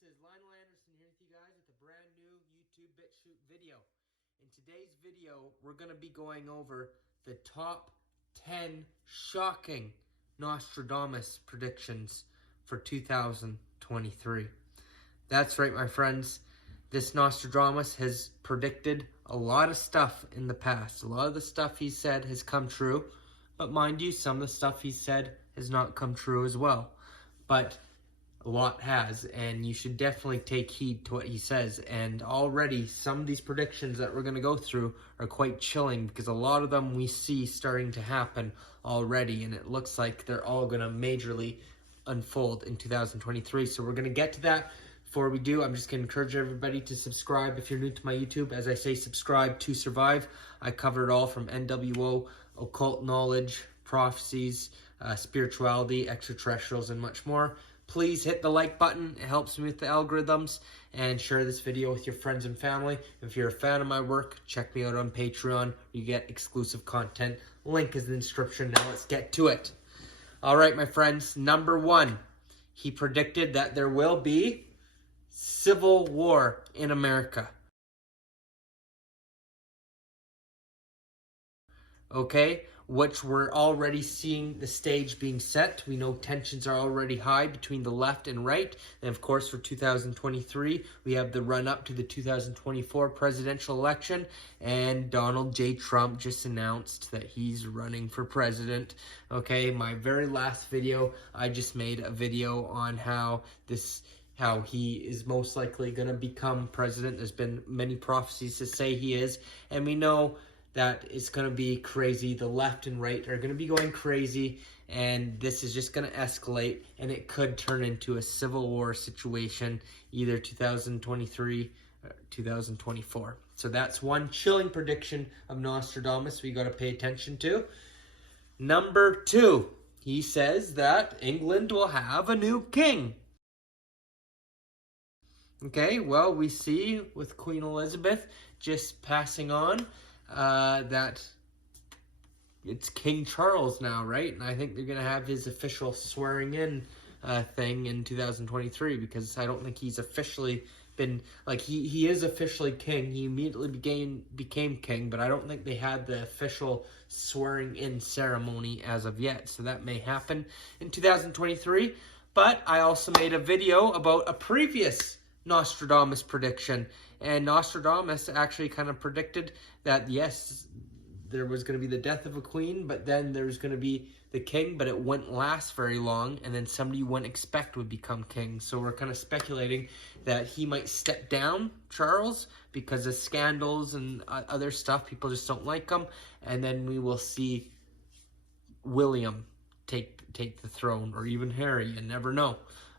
this is Linol Anderson here with you guys with a brand new YouTube BitChute video. In today's video, we're going to be going over the top 10 shocking Nostradamus predictions for 2023. That's right, my friends. This Nostradamus has predicted a lot of stuff in the past. A lot of the stuff he said has come true. But mind you, some of the stuff he said has not come true as well. But a lot has, and you should definitely take heed to what he says. And already, some of these predictions that we're going to go through are quite chilling, because a lot of them we see starting to happen already, and it looks like they're all going to majorly unfold in 2023. So we're going to get to that. Before we do, I'm just going to encourage everybody to subscribe if you're new to my YouTube. As I say, subscribe to survive. I cover it all from NWO, occult knowledge, prophecies, spirituality, extraterrestrials, and much more. Please hit the like button. It helps me with the algorithms. And share this video with your friends and family. If you're a fan of my work, check me out on Patreon. You get exclusive content. Link is in the description. Now let's get to it. All right, my friends. Number 1. He predicted that there will be civil war in America. Okay, which we're already seeing the stage being set. We know tensions are already high between the left and right. And of course, for 2023, we have the run up to the 2024 presidential election. And Donald J. Trump just announced that he's running for president. Okay, my very last video, I just made a video on how he is most likely going to become president. There's been many prophecies to say he is. And we know that it's going to be crazy. The left and right are going to be going crazy, and this is just going to escalate, and it could turn into a civil war situation, either 2023 or 2024. So that's one chilling prediction of Nostradamus we got to pay attention to. Number 2, he says that England will have a new king. Okay, well, we see with Queen Elizabeth just passing on, that it's King Charles now, right? And I think they're going to have his official swearing in thing in 2023, because I don't think he's officially been, like, he is officially king. He immediately became king, but I don't think they had the official swearing in ceremony as of yet. So that may happen in 2023. But I also made a video about a previous Nostradamus prediction, and Nostradamus actually kind of predicted that yes, there was going to be the death of a queen, but then there's going to be the king, but it wouldn't last very long, and then somebody you wouldn't expect would become king. So we're kind of speculating that he might step down, Charles, because of scandals and other stuff. People just don't like him, and then we will see William take the throne, or even Harry. You never know.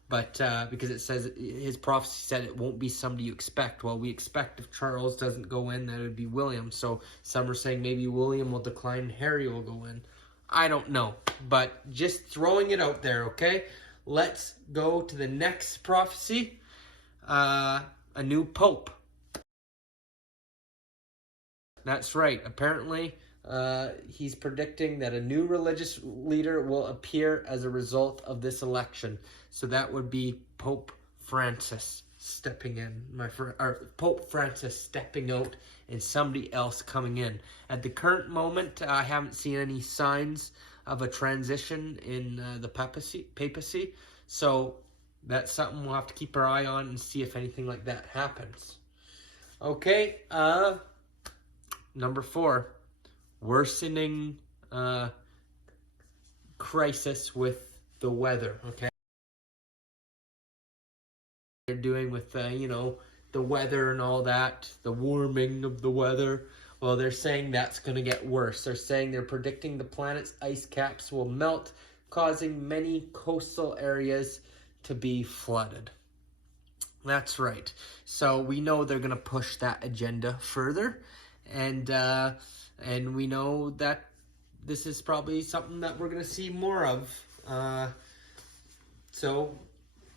But because it says, his prophecy said it won't be somebody you expect. Well, we expect if Charles doesn't go in, that it would be William. So some are saying maybe William will decline, Harry will go in. I don't know. But just throwing it out there, okay? Let's go to the next prophecy. A new pope. That's right. Apparently, he's predicting that a new religious leader will appear as a result of this election. So that would be Pope Francis stepping in, or Pope Francis stepping out and somebody else coming in. At the current moment, I haven't seen any signs of a transition in the papacy. So that's something we'll have to keep our eye on and see if anything like that happens. Okay, number 4. Worsening crisis with the weather, okay? They're doing with, the weather and all that, the warming of the weather. Well, they're saying that's going to get worse. They're predicting the planet's ice caps will melt, causing many coastal areas to be flooded. That's right. So we know they're going to push that agenda further, and we know that this is probably something that we're going to see more of. So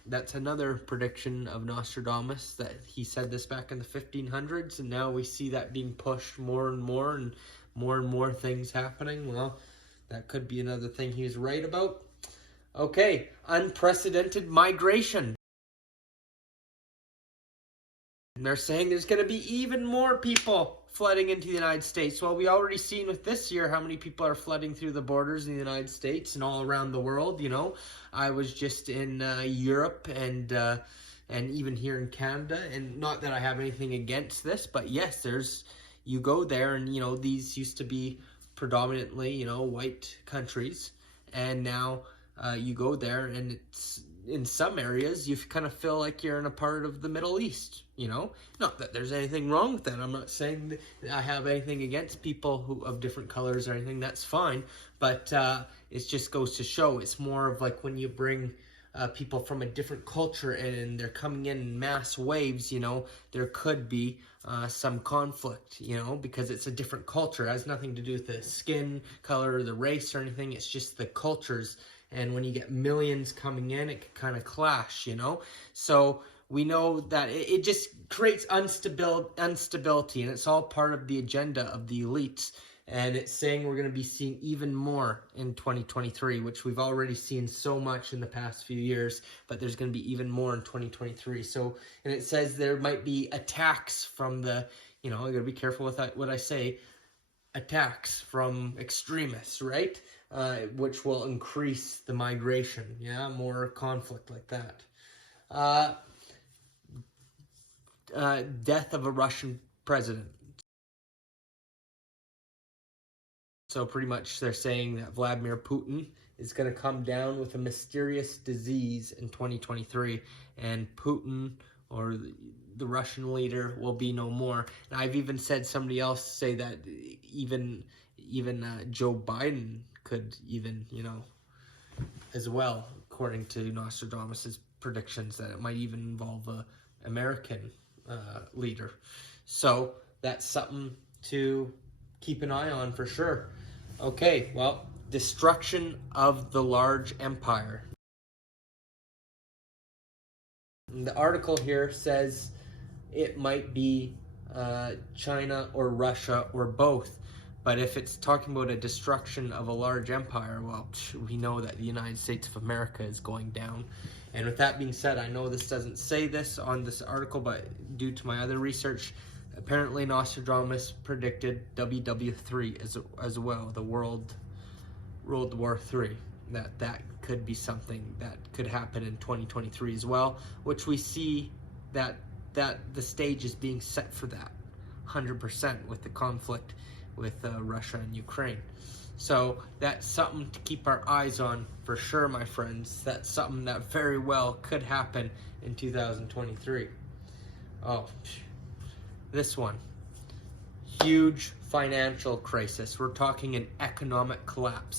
that's another prediction of Nostradamus, that he said this back in the 1500s, and now we see that being pushed more and more things happening. Well, that could be another thing he was right about. Okay, unprecedented migration. they're saying there's going to be even more people flooding into the United States. Well, we already seen with this year how many people are flooding through the borders in the United States and all around the world. You know, I was just in Europe and even here in Canada, and not that I have anything against this, but yes, you go there, and you know, these used to be predominantly, you know, white countries, and now you go there, and it's in some areas you kind of feel like you're in a part of the Middle East. You know, not that there's anything wrong with that. I'm not saying that I have anything against people who of different colors or anything. That's fine, but it just goes to show it's more of like when you bring people from a different culture and they're coming in mass waves, you know, there could be some conflict, you know, because it's a different culture. It has nothing to do with the skin color or the race or anything. It's just the cultures. And when you get millions coming in, it can kind of clash, you know. So we know that it just creates instability, and it's all part of the agenda of the elites. And it's saying we're going to be seeing even more in 2023, which we've already seen so much in the past few years, but there's going to be even more in 2023. So, and it says there might be attacks from the, you know, I got to be careful with what I say, attacks from extremists, right? Which will increase the migration, yeah, more conflict like that. Death of a Russian president. So pretty much they're saying that Vladimir Putin is going to come down with a mysterious disease in 2023, and Putin, or the Russian leader, will be no more. And I've even said somebody else say that even Joe Biden could even, you know, as well, according to Nostradamus' predictions, that it might even involve a American leader. So that's something to keep an eye on for sure. Okay, well, destruction of the large empire. And the article here says it might be China or Russia or both. But if it's talking about a destruction of a large empire, well, we know that the United States of America is going down. And with that being said, I know this doesn't say this on this article, but due to my other research, apparently Nostradamus predicted WW3 as well, the World War III. That could be something that could happen in 2023 as well, which we see that the stage is being set for that 100% with the conflict with Russia and Ukraine. So that's something to keep our eyes on for sure, my friends. That's something that very well could happen in 2023. Oh, this one. Huge financial crisis. We're talking an economic collapse.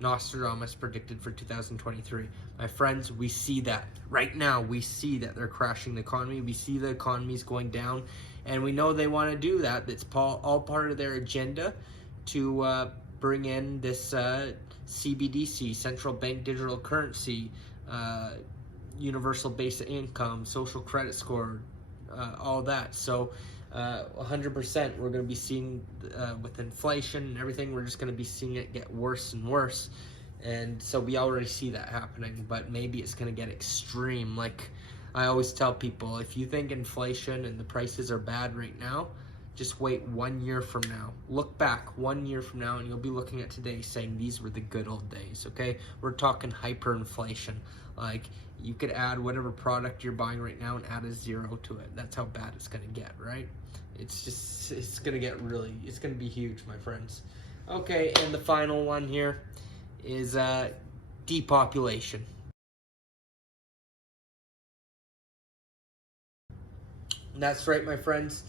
Nostradamus predicted for 2023. My friends, we see that. Right now, we see that they're crashing the economy. We see the economy's going down. And we know they want to do that. It's all part of their agenda to bring in this CBDC, central bank digital currency, universal basic income, social credit score, all that. So 100% we're going to be seeing with inflation and everything, we're just going to be seeing it get worse and worse. And so we already see that happening, but maybe it's going to get extreme. Like I always tell people, if you think inflation and the prices are bad right now, just wait 1 year from now. Look back 1 year from now and you'll be looking at today saying these were the good old days, okay? We're talking hyperinflation. Like you could add whatever product you're buying right now and add a zero to it. That's how bad it's gonna get, right? It's gonna get it's gonna be huge, my friends. Okay, and the final one here is depopulation. That's right, my friends.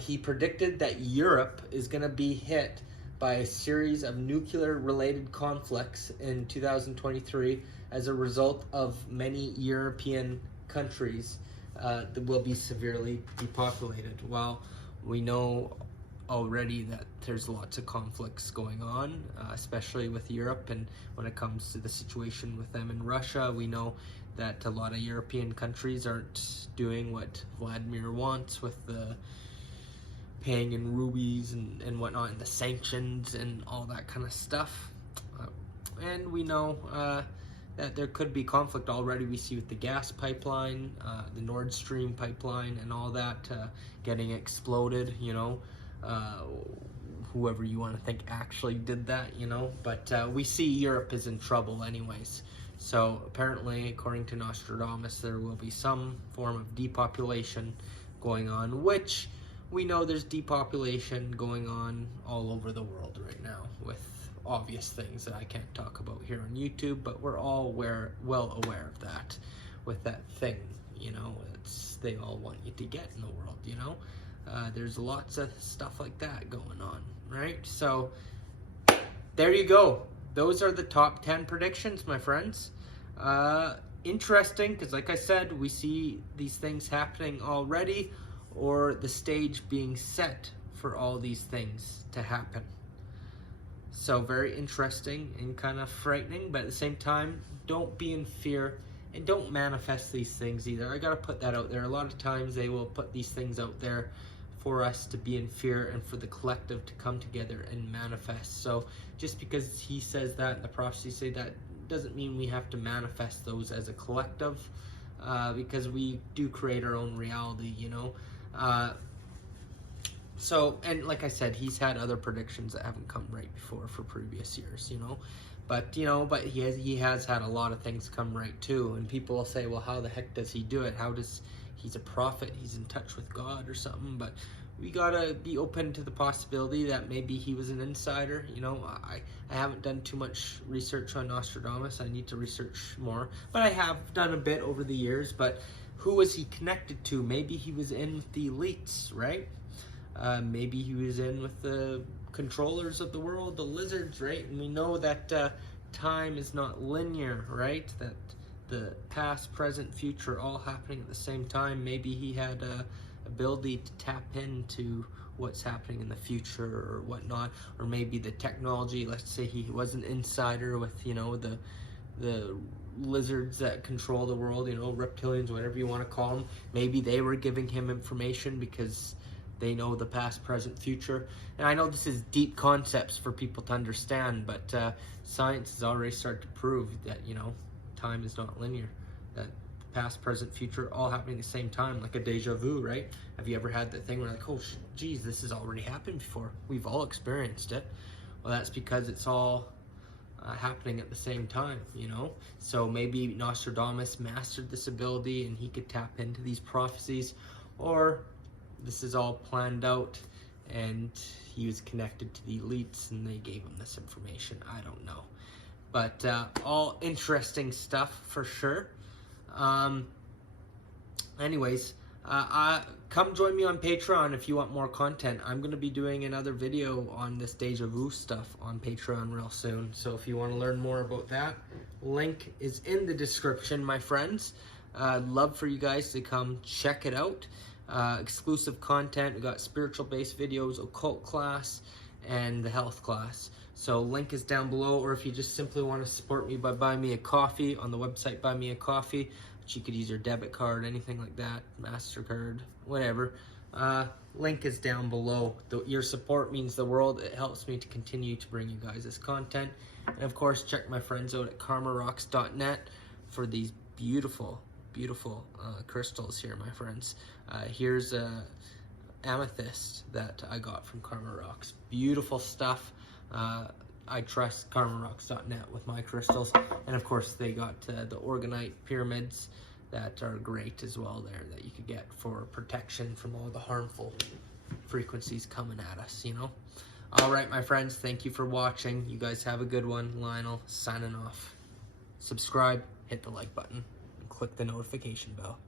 He predicted that Europe is going to be hit by a series of nuclear-related conflicts in 2023 as a result of many European countries that will be severely depopulated. Well, we know already that there's lots of conflicts going on, especially with Europe, and when it comes to the situation with them in Russia, we know that a lot of European countries aren't doing what Vladimir wants with the paying in rubies and whatnot, and the sanctions and all that kind of stuff. And we know that there could be conflict already. We see with the gas pipeline, the Nord Stream pipeline, and all that getting exploded, you know. Whoever you want to think actually did that, you know. But we see Europe is in trouble anyways. So apparently, according to Nostradamus, there will be some form of depopulation going on, which we know there's depopulation going on all over the world right now with obvious things that I can't talk about here on YouTube, but we're all well aware of that with that thing, you know. They all want you to get in the world, you know. There's lots of stuff like that going on, right? So there you go. Those are the top 10 predictions, my friends. Interesting, because like I said, we see these things happening already, or the stage being set for all these things to happen. So very interesting and kind of frightening, but at the same time, don't be in fear and don't manifest these things either. I gotta put that out there. A lot of times they will put these things out there for us to be in fear and for the collective to come together and manifest. So just because he says that and the prophecies say that doesn't mean we have to manifest those as a collective, because we do create our own reality, you know. So, and like I said, he's had other predictions that haven't come right before for previous years, you know. But, you know, but he has had a lot of things come right too. And people will say, well, how the heck does he do it? He's a prophet, he's in touch with God or something. But we gotta be open to the possibility that maybe he was an insider. You know, I haven't done too much research on Nostradamus. I need to research more. But I have done a bit over the years. But who was he connected to? Maybe he was in with the elites, right? Maybe he was in with the controllers of the world, the lizards, right? And we know that time is not linear, right? That the past, present, future all happening at the same time. Maybe he had a ability to tap into what's happening in the future or whatnot, or maybe the technology. Let's say he was an insider with, you know, the lizards that control the world, you know, reptilians, whatever you want to call them. Maybe they were giving him information because they know the past, present, future. And I know this is deep concepts for people to understand, but science has already started to prove that, you know, time is not linear. That past, present, future all happening at the same time, like a deja vu, right? Have you ever had that thing where like, oh, geez, this has already happened before? We've all experienced it. Well, that's because it's all happening at the same time, you know? So maybe Nostradamus mastered this ability and he could tap into these prophecies, or this is all planned out and he was connected to the elites and they gave him this information. I don't know. But all interesting stuff for sure. Anyways, come join me on Patreon if you want more content. I'm going to be doing another video on this deja vu stuff on Patreon real soon. So if you want to learn more about that, link is in the description, my friends. I'd love for you guys to come check it out. Exclusive content. We got spiritual based videos, occult class, and the health class. So link is down below, or if you just simply want to support me by buying me a coffee on the website, Buy Me a Coffee, which you could use your debit card, anything like that, MasterCard, whatever. Link is down below. Your support means the world. It helps me to continue to bring you guys this content. And of course, check my friends out at karmarocks.net for these beautiful crystals here, my friends. Here's a amethyst that I got from Karma Rocks. Beautiful stuff. I trust karmarocks.net with my crystals. And of course, they got the orgonite pyramids that are great as well there, that you could get for protection from all the harmful frequencies coming at us, you know. All right, my friends, thank you for watching. You guys have a good one. Linol signing off. Subscribe, hit the like button, and click the notification bell.